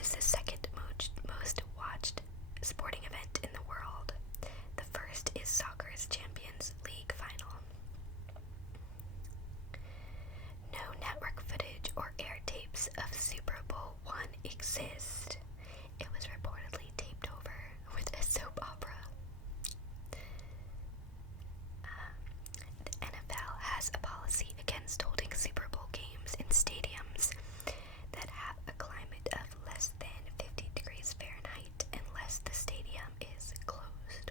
is the second most watched sporting event in the world. The first is soccer's Champions League final. No network footage or air tapes of Super Bowl I exist. It was reportedly taped over with a soap opera. The NFL has a policy against holding Super Bowl games in stadiums that have a climate of less than 50 degrees Fahrenheit unless the stadium is closed.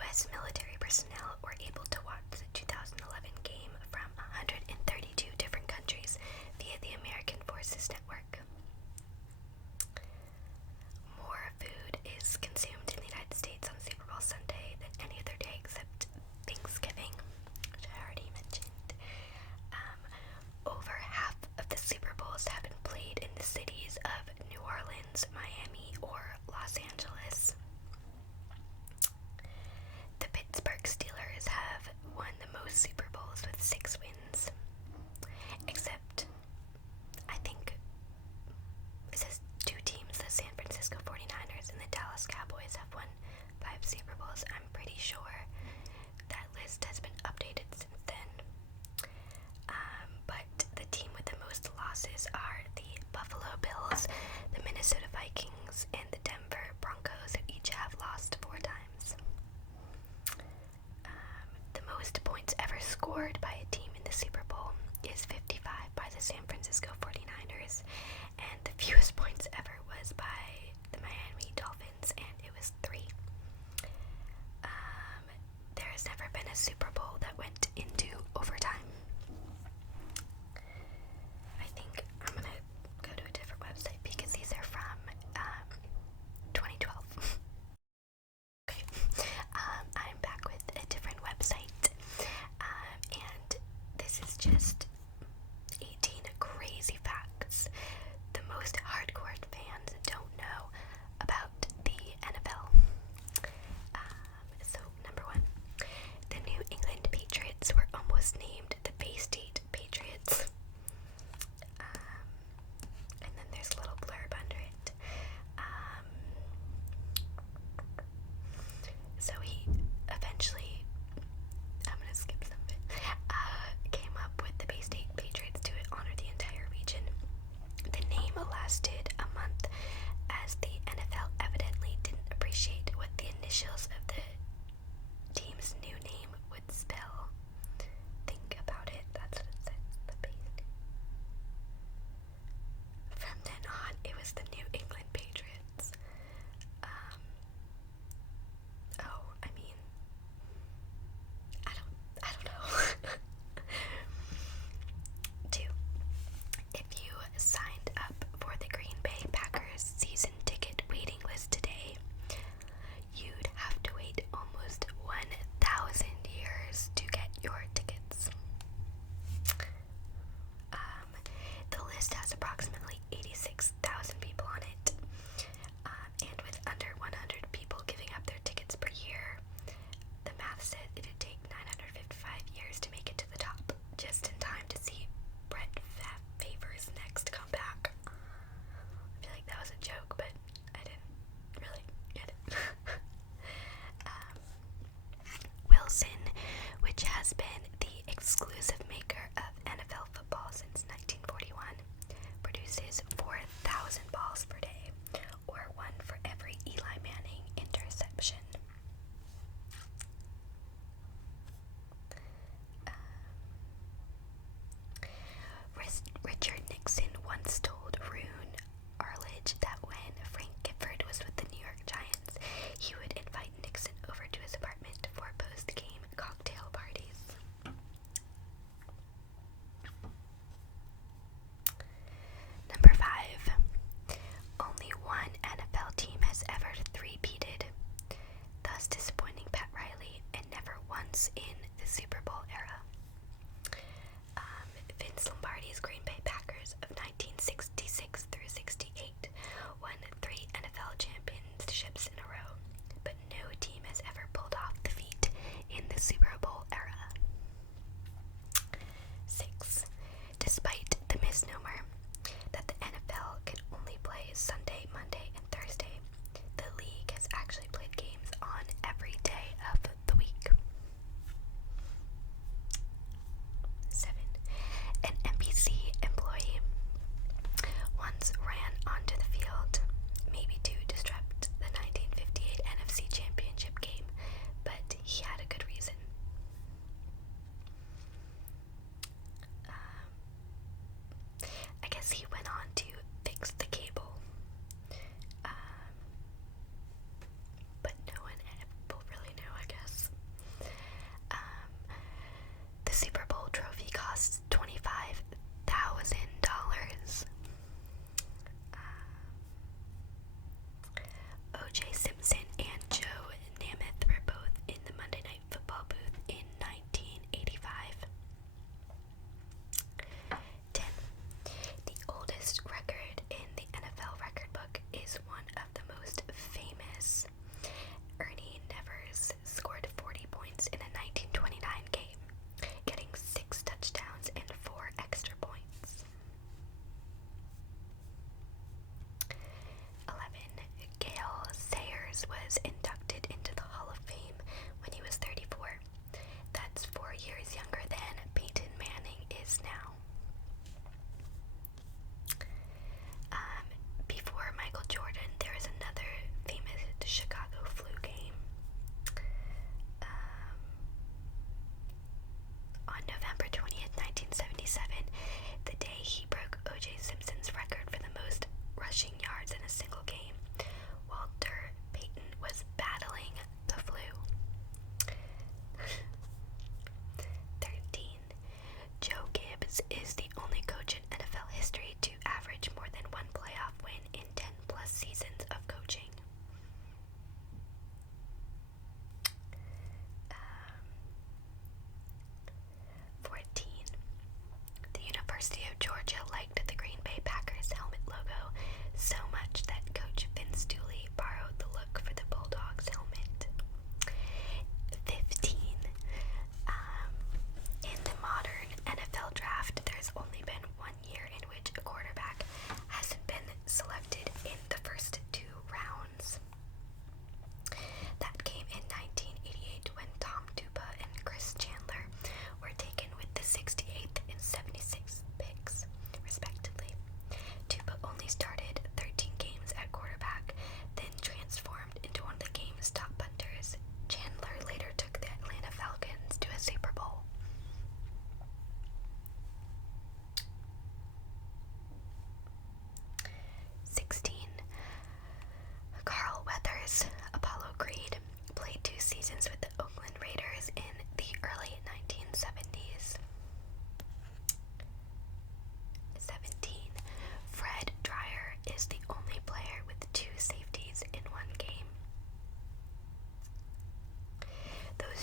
U.S. military personnel were able to watch the 2011 game from 132 different countries via the American Forces Network. More food is consumed in the United States on Super Bowl Sunday than any other day except Thanksgiving, which I already mentioned. Over half of the Super Bowls have been played in the cities of New Orleans, Miami, or Los Angeles. The Pittsburgh Steelers have won the most Super Bowls with 6 wins, except I think it says 2 teams, the San Francisco 49ers and the Dallas Cowboys, have won 5 Super Bowls. I'm pretty sure that list has been updated since then. But the team with the most losses are the Buffalo Bills, the Minnesota Vikings, and the Denver Broncos, who each have lost 4 times. The most points ever scored by a team in the Super Bowl is 55 by the San Francisco 49ers, and the fewest points ever was by the Miami Dolphins, and it was 3. There has never been a Super Bowl that went into overtime. I think I'm gonna go to a different website because these are from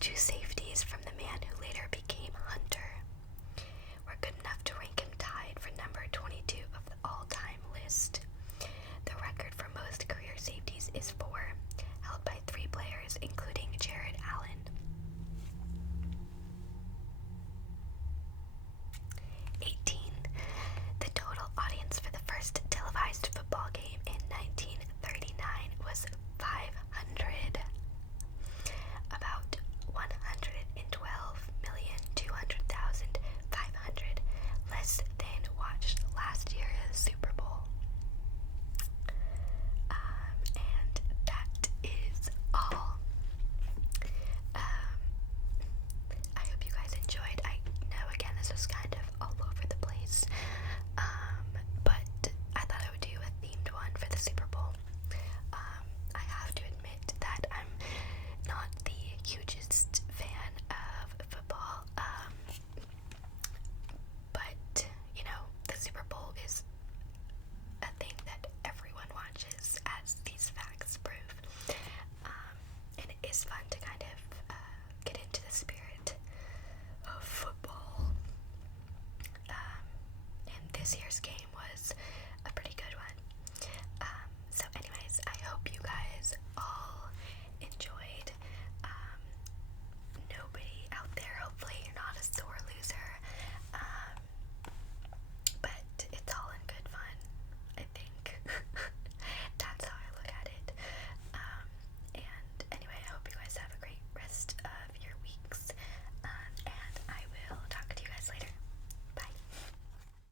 two safeties from the man who later became Hunter were good enough to rank him tied for number 22 of the all-time list.